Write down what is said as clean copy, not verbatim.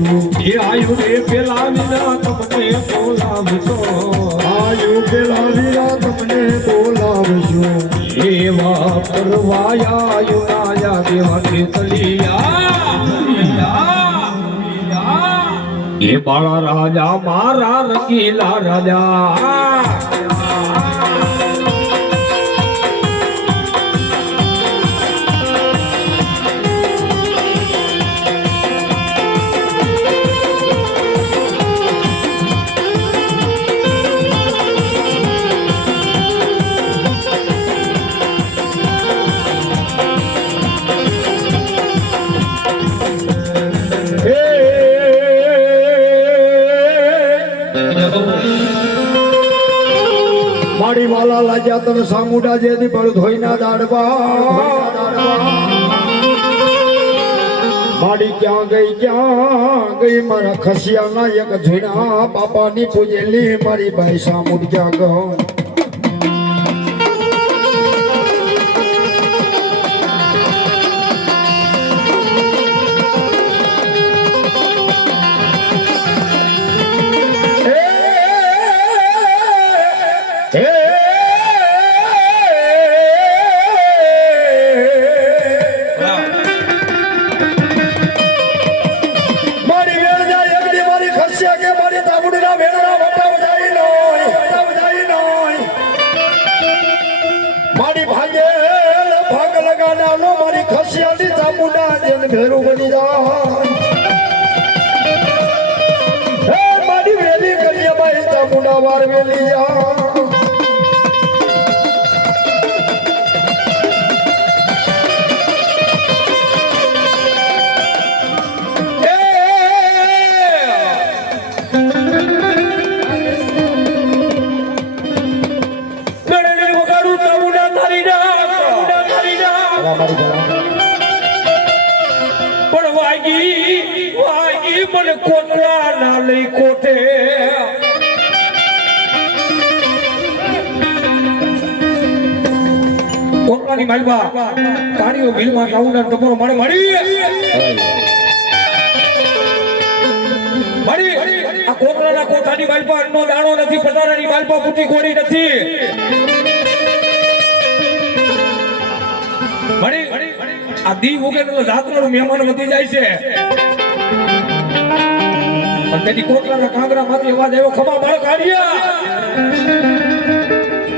એ આયુ રે પેલા વિના તમને બોલાવશો આયુ પેલા વિના તમને બોલાવશું એવા પરવાયા આયુનાયા દેવા ખેતલિયા એ બાળા રાજા મારા રંગીલા રાજા મારી વાલા લાગ્યા તમે સામુડા જેથી પણ ધોઈના દાડવા માડી ક્યાં ગઈ મારા ખસિયાના એક ઝીણા બાપાની પૂજેલી મારી ભાઈ સામુડ ક્યાં ગયો મારી ખસિયાની ચામુંડા જેને ભેરું બની જાય મારી વેલી કરીએ ભાઈ ચામુંડા વાર વેલી પણ વાગી મને કોટલા ના લઈ કોટે કોટલાની માલબા પાણીઓ મિલમાં રાઉન્ડર ટપરો મળે મળી આ કોટલાના કોઠાની માલબા અન્નો દાણો નથી પધારાની માલબા ફૂટી ગોળી નથી મળી આ દી ઉગેલો જાત્રાનું મહેમાન વધી જાય છે અને તેની કોટલાના કાંગરા માંથી અવાજ આવ્યો ખમા બાળ કાઢ્યા